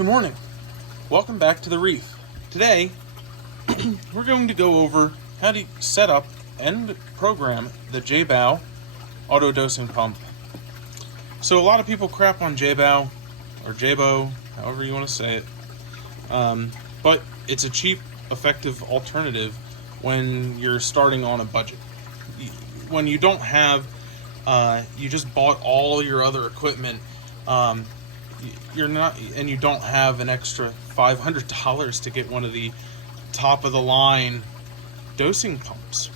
Good morning. Welcome back to the Reef. Today, we're going to go over how to set up and program the Jebao auto dosing pump. So a lot of people crap on Jebao, or Jebao, however you want to say it. But it's a cheap, effective alternative when you're starting on a budget. When you don't have, you just bought all your other equipment, you don't have an extra $500 to get one of the top of the line dosing pumps,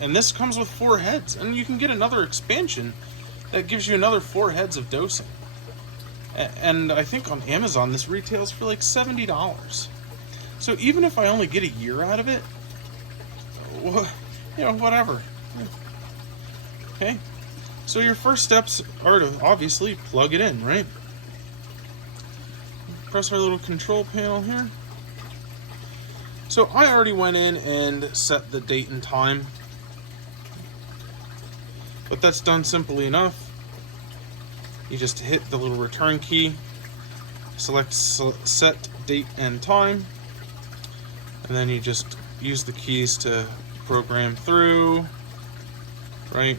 and this comes with 4 heads, and you can get another expansion that gives you another 4 heads of dosing. And I think on Amazon this retails for like $70. So even if I only get a year out of it, whatever. Okay, so your first steps are to obviously plug it in, right? Press our little control panel here. So I already went in and set the date and time, but that's done simply enough. You just hit the little return key, select set date and time, and then you just use the keys to program through, right?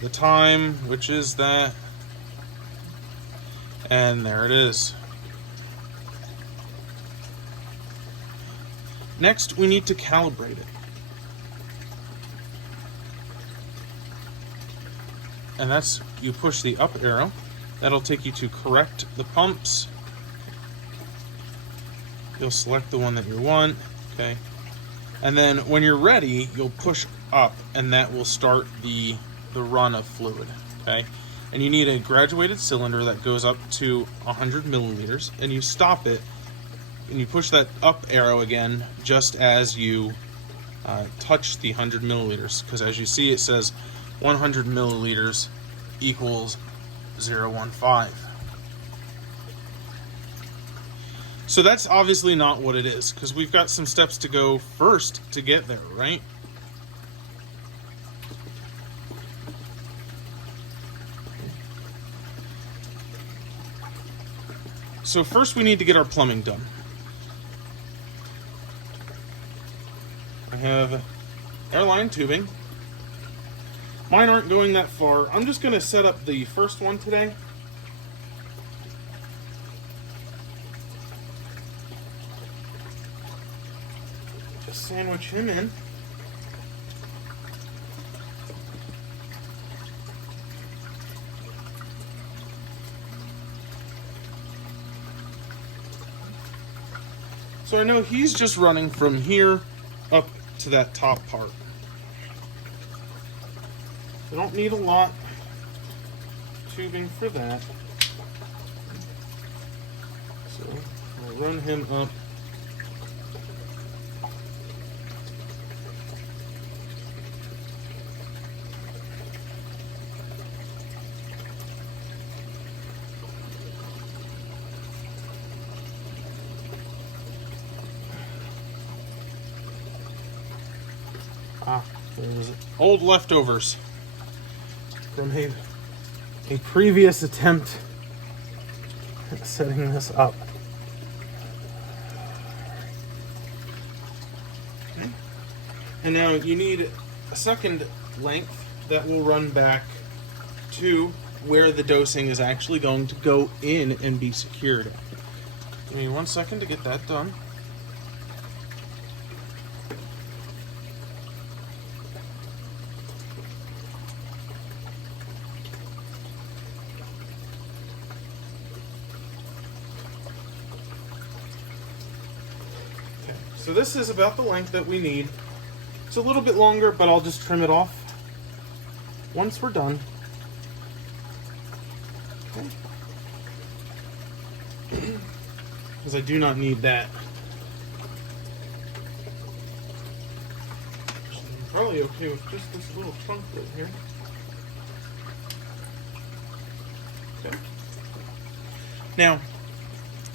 The time, which is that, and there it is. Next, we need to calibrate it. And that's, you push the up arrow. That'll take you to correct the pumps. You'll select the one that you want, okay? And then when you're ready, you'll push up, and that will start the run of fluid, okay? And you need a graduated cylinder that goes up to 100 milliliters, and you stop it, and you push that up arrow again just as you touch the 100 milliliters, because as you see it says 100 milliliters equals 0.15. So that's obviously not what it is, because we've got some steps to go first to get there, right? So first we need to get our plumbing done. I have airline tubing. Mine aren't going that far. I'm just going to set up the first one today. Just sandwich him in. So I know he's just running from here up to that top part. I don't need a lot of tubing for that. So I'll run him up. There's old leftovers from a previous attempt at setting this up. Okay. And now you need a second length that will run back to where the dosing is actually going to go in and be secured. Give me 1 second to get that done. So this is about the length that we need. It's a little bit longer, but I'll just trim it off once we're done. Okay. Because I do not need that. I'm probably okay with just this little chunk right here. Okay. Now,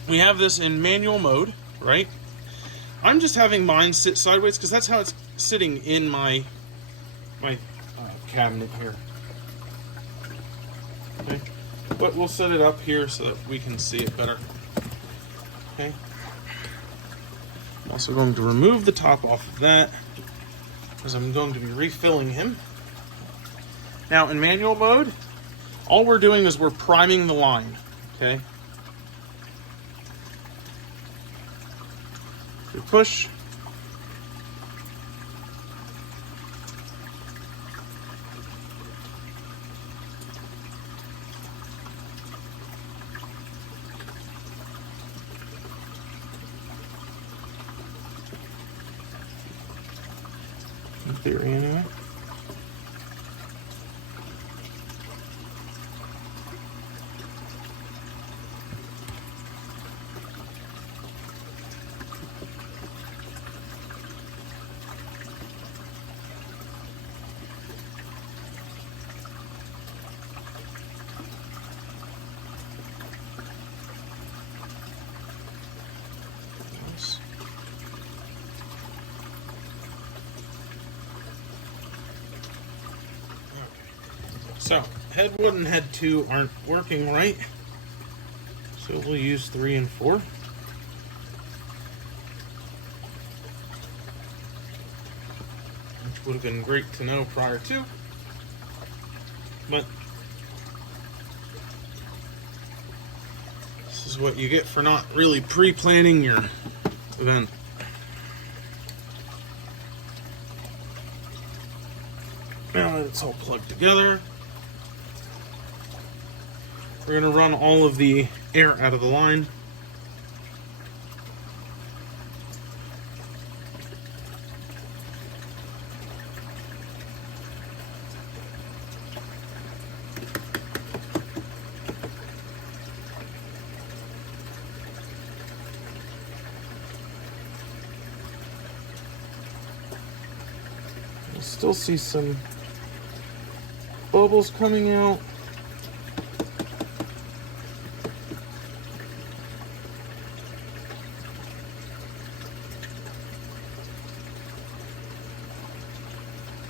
we have this in manual mode, right? I'm just having mine sit sideways because that's how it's sitting in my cabinet here. Okay. but we'll set it up here so that we can see it better. Okay. I'm also going to remove the top off of that, as I'm going to be refilling him. Now in manual mode, all we're doing is we're priming the line, okay? We push. In theory, anyway. So, head 1 and head 2 aren't working right, so we'll use 3 and 4. Which would have been great to know prior to, but this is what you get for not really pre-planning your event. Now that it's all plugged together, we're going to run all of the air out of the line. You still see some bubbles coming out.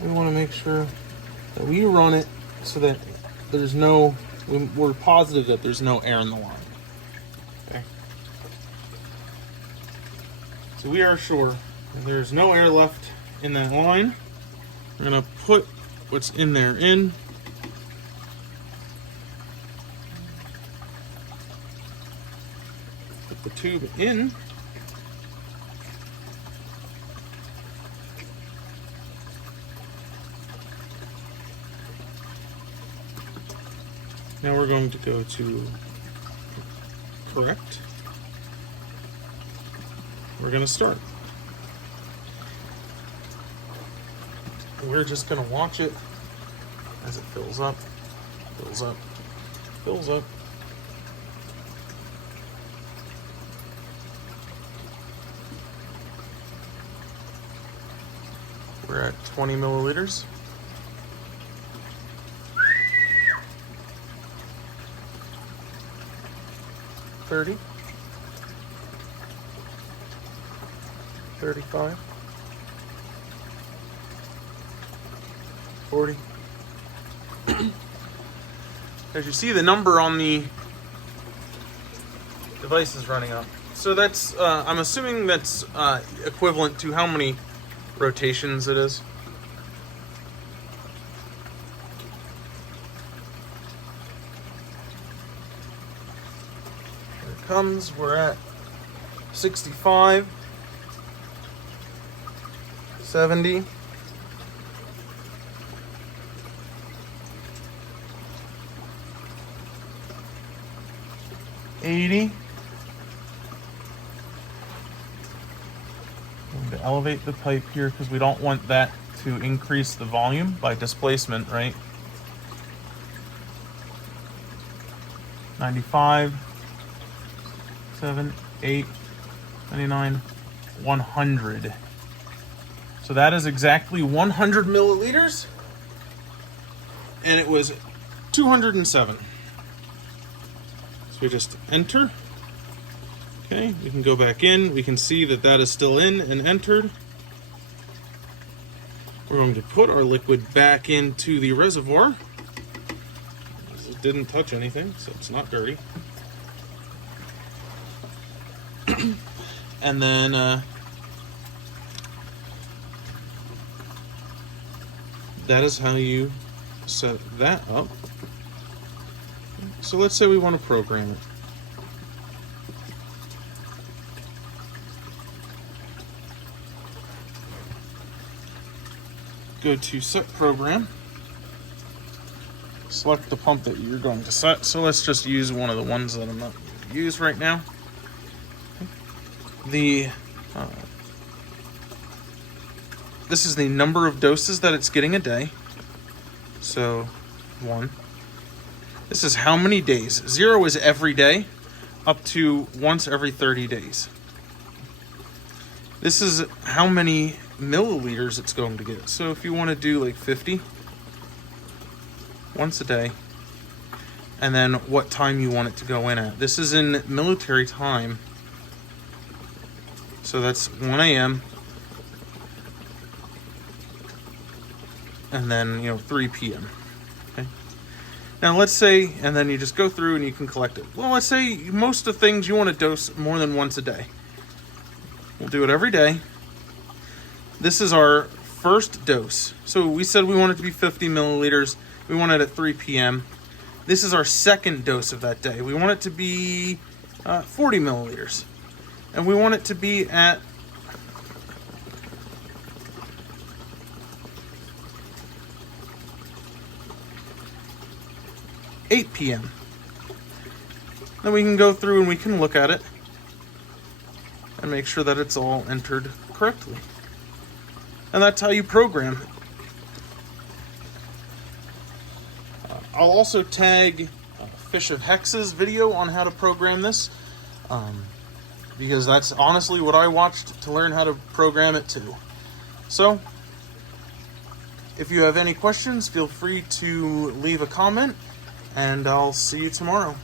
We want to make sure that we run it so that there's no, we're positive that there's no air in the line. Okay. So we are sure that there's no air left in that line. We're going to put what's in there in. Put the tube in. Now we're going to go to correct. We're going to start. We're just going to watch it as it fills up, fills up, fills up. We're at 20 milliliters. $30, $35, $40. As you see, the number on the device is running up. So that's, I'm assuming that's equivalent to how many rotations it is. Comes, we're at 65, 70, 80. I'm going to elevate the pipe here because we don't want that to increase the volume by displacement, right? 95. 7, 8, 99, 100. So that is exactly 100 milliliters, and it was 207. So we just enter. Okay, we can go back in. We can see that that is still in and entered. We're going to put our liquid back into the reservoir. As didn't touch anything, so it's not dirty. And then that is how you set that up. So let's say we want to program it. Go to set program. Select the pump that you're going to set. So let's just use one of the ones that I'm not going to use right now. This is the number of doses that it's getting a day. So 1. This is how many days. 0 is every day, up to once every 30 days. This is how many milliliters it's going to get. So if you want to do like 50 once a day, and then what time you want it to go in at. This is in military time. So that's 1 a.m. and then 3 p.m. Okay. Now let's say, and then you just go through and you can collect it. Well, let's say most of the things you want to dose more than once a day. We'll do it every day. This is our first dose. So we said we want it to be 50 milliliters. We want it at 3 p.m. This is our second dose of that day. We want it to be 40 milliliters. And we want it to be at 8 p.m. Then we can go through and we can look at it and make sure that it's all entered correctly. And that's how you program it. I'll also tag Fish of Hex's video on how to program this, because that's honestly what I watched to learn how to program it too. So, if you have any questions, feel free to leave a comment, and I'll see you tomorrow.